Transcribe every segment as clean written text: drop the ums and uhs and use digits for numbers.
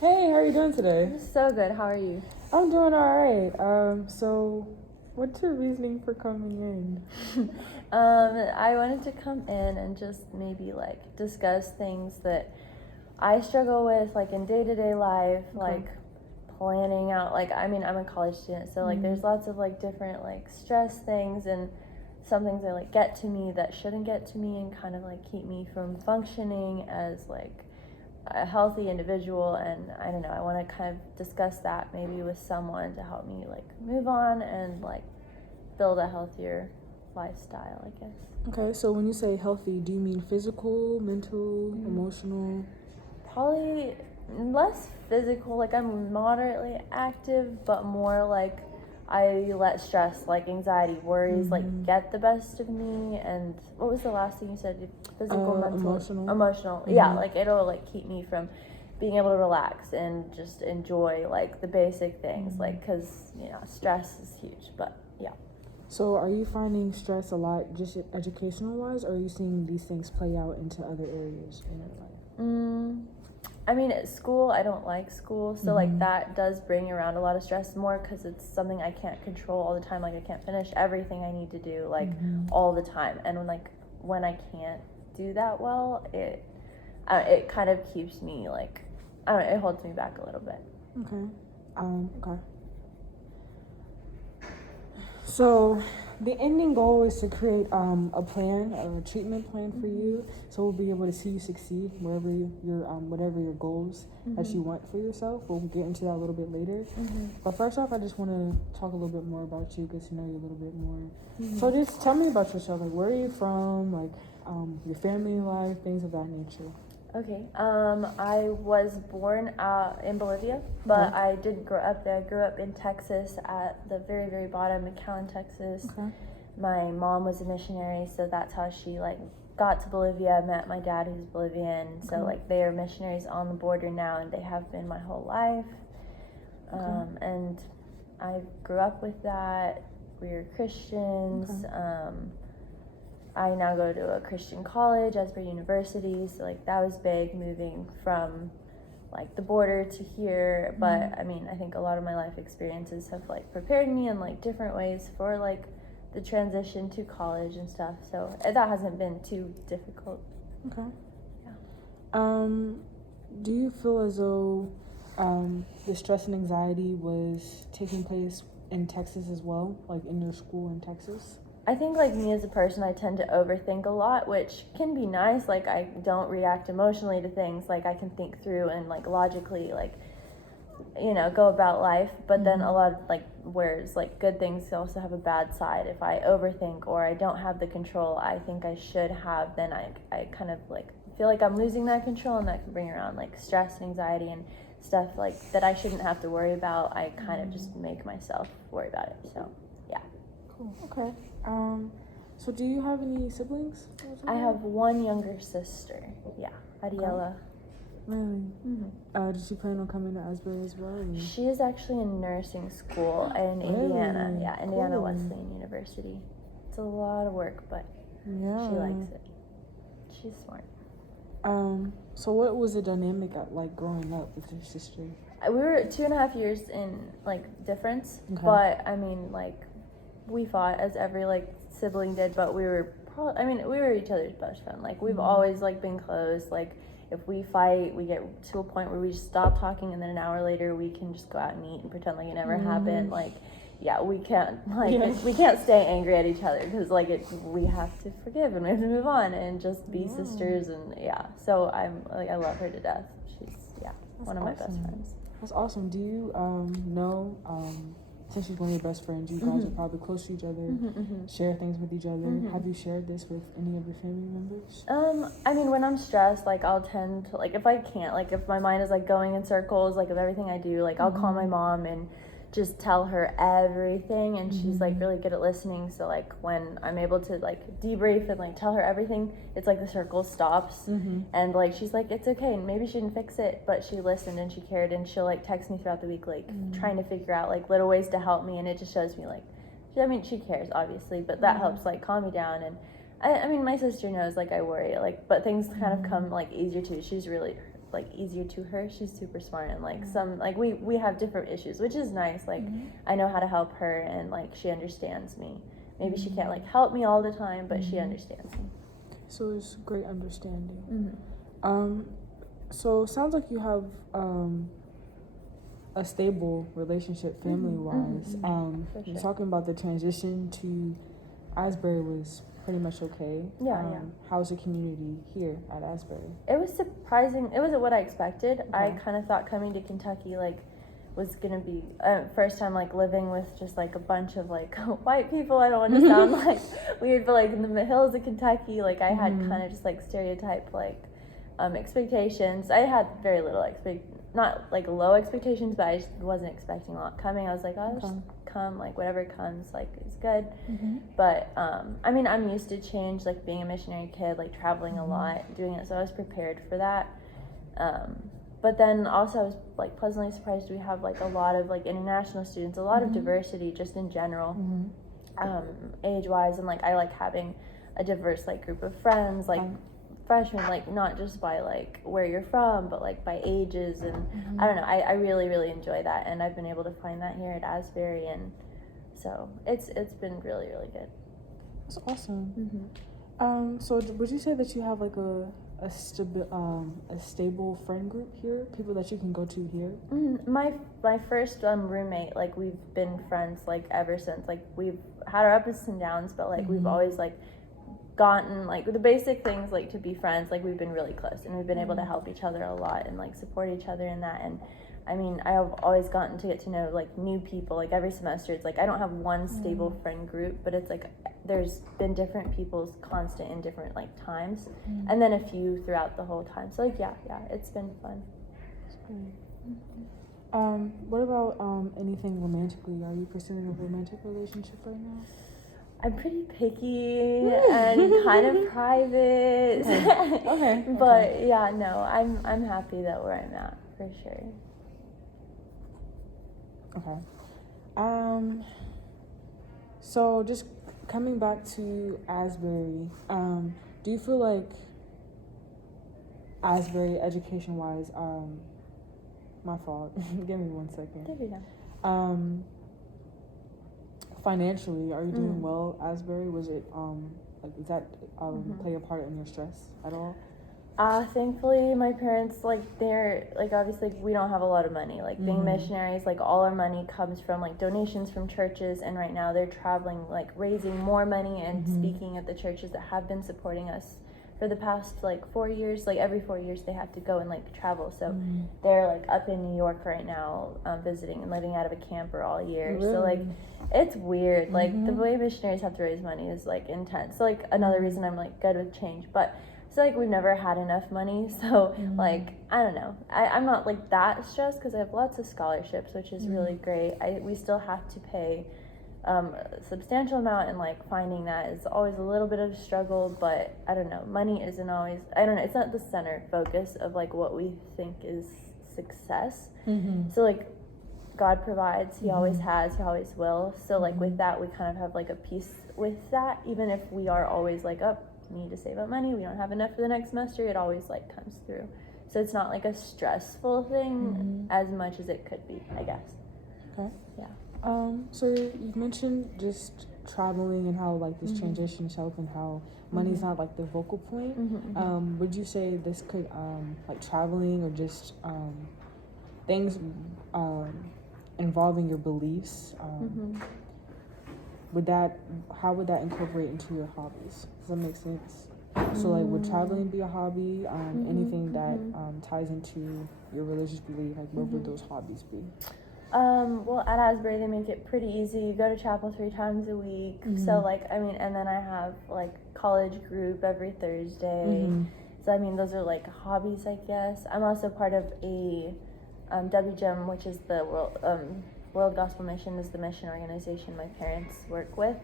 Hey, how are you doing today? So good. How are you? I'm doing all right. So what's your reasoning for coming in? I wanted to come in and just maybe like discuss things that I struggle with, like in day-to-day life, like planning out. Like, I mean, I'm a college student, so like there's lots of like different like stress things and some things that like get to me that shouldn't get to me and kind of like keep me from functioning as like a healthy individual. And I don't know, I want to kind of discuss that maybe with someone to help me like move on and like build a healthier lifestyle, I guess. Okay, so when you say healthy, do you mean physical, mental, emotional? Probably less physical, like I'm moderately active, but more like I let stress, like anxiety, worries, like get the best of me. And what was the last thing you said? Physical, mental, emotional. Yeah, like it'll like keep me from being able to relax and just enjoy like the basic things, like because stress is huge. But yeah. So are you finding stress a lot just educational wise, or are you seeing these things play out into other areas in your life? I mean, at school, I don't like school, so like that does bring around a lot of stress more because it's something I can't control all the time. Like I can't finish everything I need to do like all the time, and when I can't do that well, it kind of keeps me like I don't know, it holds me back a little bit. Okay. So the ending goal is to create a plan, a treatment plan for you, so we'll be able to see you succeed wherever whatever your goals that you want for yourself. We'll get into that a little bit later. But first off, I just want to talk a little bit more about you, get to know you a little bit more. So just tell me about yourself. Like, where are you from? Like, your family life, things of that nature. Okay. I was born in Bolivia, but I didn't grow up there. I grew up in Texas at the very, very bottom, McAllen, Texas. My mom was a missionary, so that's how she like got to Bolivia. Met my dad, who's Bolivian. So like they are missionaries on the border now, and they have been my whole life. And I grew up with that. We were Christians. I now go to a Christian college, Asbury University, so like that was big moving from like the border to here. But I mean, I think a lot of my life experiences have like prepared me in like different ways for like the transition to college and stuff. So that hasn't been too difficult. Okay. Yeah. Do you feel as though the stress and anxiety was taking place in Texas as well, like in your school in Texas? I think like me as a person, I tend to overthink a lot, which can be nice. Like I don't react emotionally to things. Like I can think through and like logically like go about life. But then a lot of like whereas like good things also have a bad side. If I overthink or I don't have the control I think I should have, then I kind of like feel like I'm losing that control, and that can bring around like stress and anxiety and stuff like that I shouldn't have to worry about. I kind of just make myself worry about it. So yeah. Cool. Okay. So do you have any siblings? I have one younger sister. Yeah, Ariella. Really? Did she plan on coming to Asbury as well? Or? She is actually in nursing school in Indiana. Yeah, Indiana Wesleyan University. It's a lot of work, but she likes it. She's smart. So what was the dynamic like growing up with your sister? We were 2.5 years in like difference, but I mean like we fought as every like sibling did, but we were each other's best friend. Like we've always like been close. Like if we fight, we get to a point where we just stop talking, and then an hour later we can just go out and eat and pretend like it never happened. Like yeah, we can't we can't stay angry at each other because like we have to forgive and we have to move on and just be sisters. And yeah, so I love her to death. She's one of my best friends. That's awesome. Do you know since she's one of your best friends, you guys are probably close to each other, share things with each other. Have you shared this with any of your family members? I mean, when I'm stressed, like I'll tend to like if I can't, like if my mind is like going in circles, like of everything I do, like I'll call my mom and just tell her everything, and she's like really good at listening. So like when I'm able to like debrief and like tell her everything, it's like the circle stops, and like she's like, it's okay, and maybe she didn't fix it, but she listened and she cared, and she'll like text me throughout the week like trying to figure out like little ways to help me, and it just shows me like she cares obviously, but that helps like calm me down. And I mean my sister knows like I worry, like, but things kind of come like easier too. She's really like easier to her. She's super smart, and like some like we have different issues, which is nice. Like I know how to help her, and like she understands me. Maybe she can't like help me all the time, but she understands me. So there's great understanding. So it sounds like you have a stable relationship family-wise. You're sure. talking about the transition to Asbury was pretty much okay. Yeah. How's the community here at Asbury? It was surprising. It wasn't what I expected. Okay. I kind of thought coming to Kentucky like was gonna be first time like living with just like a bunch of like white people. I don't want to sound like weird, but like in the hills of Kentucky, like I had kind of just like stereotype like expectations. I had very little not like low expectations, but I just wasn't expecting a lot coming. I was like, oh, just come, like whatever comes, like is good. But I mean, I'm used to change, like being a missionary kid, like traveling a lot, doing it, so I was prepared for that. But then also I was like pleasantly surprised. We have like a lot of like international students, a lot of diversity just in general, age-wise, and like I like having a diverse like group of friends, like freshmen, like not just by like where you're from, but like by ages, and I don't know, I really enjoy that, and I've been able to find that here at Asbury, and so it's been really good. That's awesome. So would you say that you have like a stable friend group here, people that you can go to here? My first roommate, like we've been friends like ever since. Like we've had our ups and downs, but like we've always like gotten like the basic things, like to be friends. Like we've been really close, and we've been able to help each other a lot and like support each other in that. And I mean, I have always gotten to get to know like new people. Like every semester, it's like I don't have one stable friend group, but it's like there's been different people's constant in different like times, and then a few throughout the whole time. So like yeah, it's been fun. What about anything romantically? Are you pursuing a romantic relationship right now? I'm pretty picky and kind of private. Okay. But yeah, no, I'm happy that where I'm at for sure. Okay. So just coming back to Asbury, do you feel like Asbury, education-wise, my fault. Give me 1 second. There we go. Financially, are you doing well, Asbury? Was it like does that play a part in your stress at all? Thankfully, my parents, like, they're, like, obviously, we don't have a lot of money. Like, being missionaries, like, all our money comes from, like, donations from churches, and right now they're traveling, like, raising more money and speaking at the churches that have been supporting us for the past, like, 4 years. Like, every 4 years they have to go and, like, travel. So they're, like, up in New York right now, visiting and living out of a camper all year. Really? So, like, it's weird. Like, the way missionaries have to raise money is, like, intense. So, like, another reason I'm, like, good with change. But so like we've never had enough money, so like I don't know, I'm not like that stressed because I have lots of scholarships, which is really great. We still have to pay a substantial amount, and like finding that is always a little bit of a struggle, but I don't know, money isn't always, I don't know, it's not the center focus of like what we think is success. So like God provides, he always has, he always will, so like with that we kind of have like a peace with that, even if we are always like need to save up money, we don't have enough for the next semester, it always like comes through. So it's not like a stressful thing as much as it could be, I guess. Okay. Yeah. So you've mentioned just traveling and how like this transitions help, and how money's not like the focal point. Would you say this could like traveling or just things involving your beliefs, how would that incorporate into your hobbies? Does that make sense? So like would traveling be a hobby? Anything that ties into your religious belief, like what would those hobbies be? Well, at Asbury they make it pretty easy. You go to chapel 3 times a week. So like I mean, and then I have like college group every Thursday. So I mean those are like hobbies, I guess. I'm also part of a WGEM, which is the World Gospel Mission, is the mission organization my parents work with.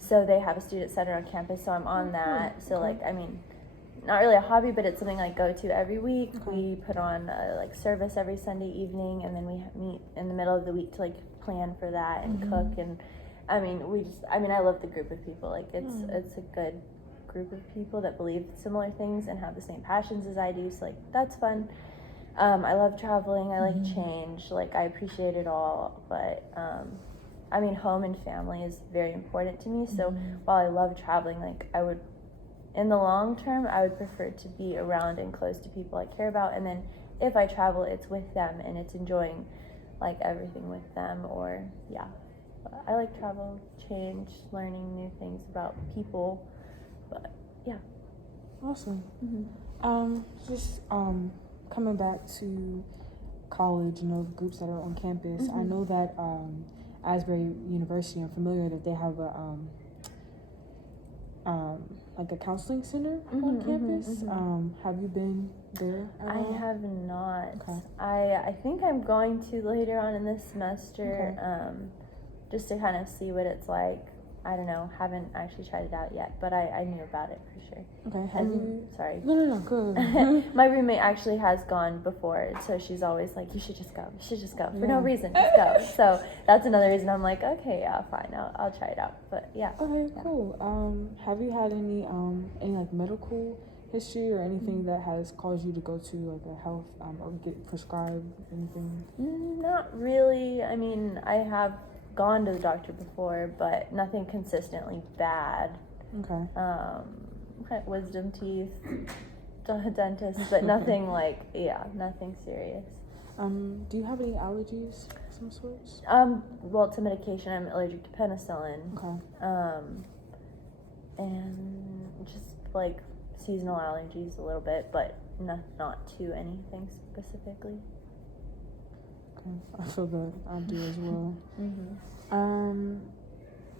So they have a student center on campus, so I'm on that. So like I mean, not really a hobby, but it's something I go to every week. We put on like service every Sunday evening, and then we meet in the middle of the week to like plan for that and cook. And I mean I love the group of people. Like it's a good group of people that believe similar things and have the same passions as I do, so like that's fun. I love traveling. I like change. Like, I appreciate it all. But, I mean, home and family is very important to me. So while I love traveling, like, I would, in the long term, I would prefer to be around and close to people I care about. And then if I travel, it's with them and it's enjoying, like, everything with them. Or, yeah. But I like travel, change, learning new things about people. But, yeah. Awesome. Just coming back to college, you know, the groups that are on campus. I know that Asbury University, I'm familiar that they have a like a counseling center on campus. Have you been there at all? I have not. Okay. I think I'm going to later on in this semester, just to kind of see what it's like. I don't know. Haven't actually tried it out yet, but I knew about it for sure. Okay. Have you? Sorry. No. Good. My roommate actually has gone before, so she's always like, "You should just go. You should just go for no reason. Just go." So that's another reason I'm like, okay, yeah, fine. I'll try it out. But yeah. Okay. Cool. Have you had any like medical history or anything that has caused you to go to like a health or get prescribed anything? Not really. I mean, I have gone to the doctor before, but nothing consistently bad. Okay. Wisdom teeth, dentist, but nothing like, nothing serious. Do you have any allergies of some sorts? Well, to medication, I'm allergic to penicillin. Okay. And just like seasonal allergies a little bit, but not to anything specifically. Okay. I feel that I do as well.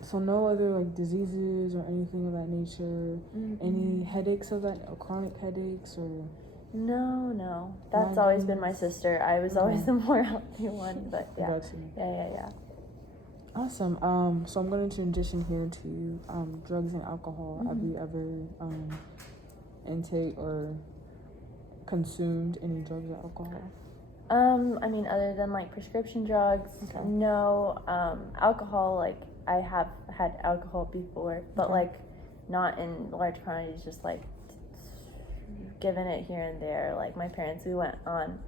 So no other like diseases or anything of that nature? Any headaches of that, or chronic headaches or? No. That's always been my sister. I was always the more healthy one, but yeah. Got you. Yeah. Awesome. So I'm going to transition here to drugs and alcohol. Have you ever intake or consumed any drugs or alcohol? I mean, other than like prescription drugs, no. Alcohol, like I have had alcohol before, but like not in large quantities, just like given it here and there. Like my parents, we went on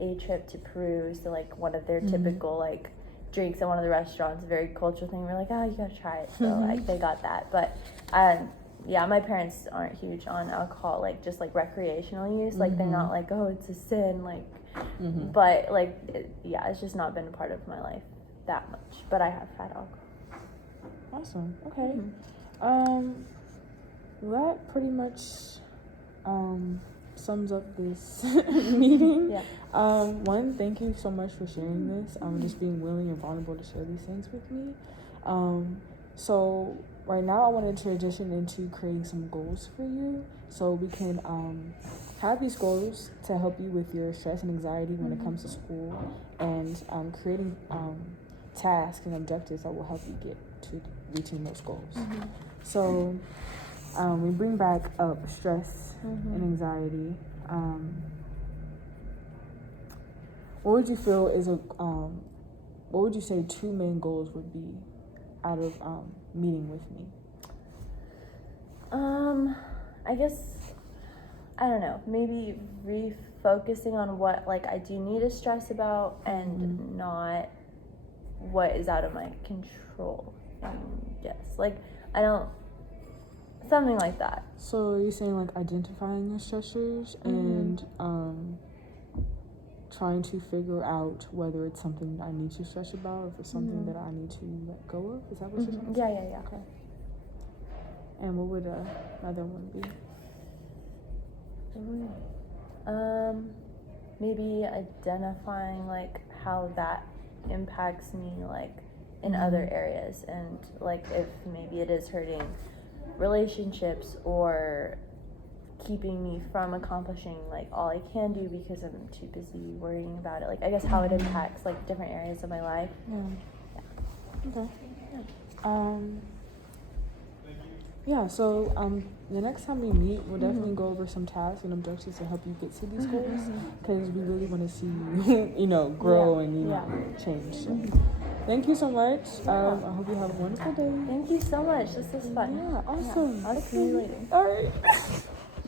a trip to Peru, so like one of their typical like drinks at one of the restaurants, very cultural thing. We're like, oh, you gotta try it. So like they got that, but yeah, my parents aren't huge on alcohol, like just like recreational use. Like they're not like, oh, it's a sin, like. But like, it's just not been a part of my life that much. But I have had alcohol. Awesome. Okay. That pretty much sums up this meeting. Yeah. One, thank you so much for sharing this. Just being willing and vulnerable to share these things with me. So right now I want to transition into creating some goals for you, so we can have these goals to help you with your stress and anxiety when it comes to school, and creating tasks and objectives that will help you get to reaching those goals. So we bring back up stress and anxiety. What would you feel is what would you say 2 main goals would be out of meeting with me? I guess, I don't know, maybe refocusing on what like I do need to stress about and not what is out of my control. Yes, like I don't, something like that. So you're saying like identifying your stressors and trying to figure out whether it's something I need to stress about or if it's something that I need to let go of? Is that what you're saying? Yeah. Okay. And what would another one be? Maybe identifying like how that impacts me like in other areas, and like if maybe it is hurting relationships or keeping me from accomplishing like all I can do because I'm too busy worrying about it. Like I guess how it impacts like different areas of my life. Okay. So the next time we meet, we'll definitely go over some tasks and objectives to help you get to these goals, because we really want to see you, grow and change. So, thank you so much. I hope you have a wonderful day. Thank you so much. This was fun. Yeah, awesome. I'll see you later. All right.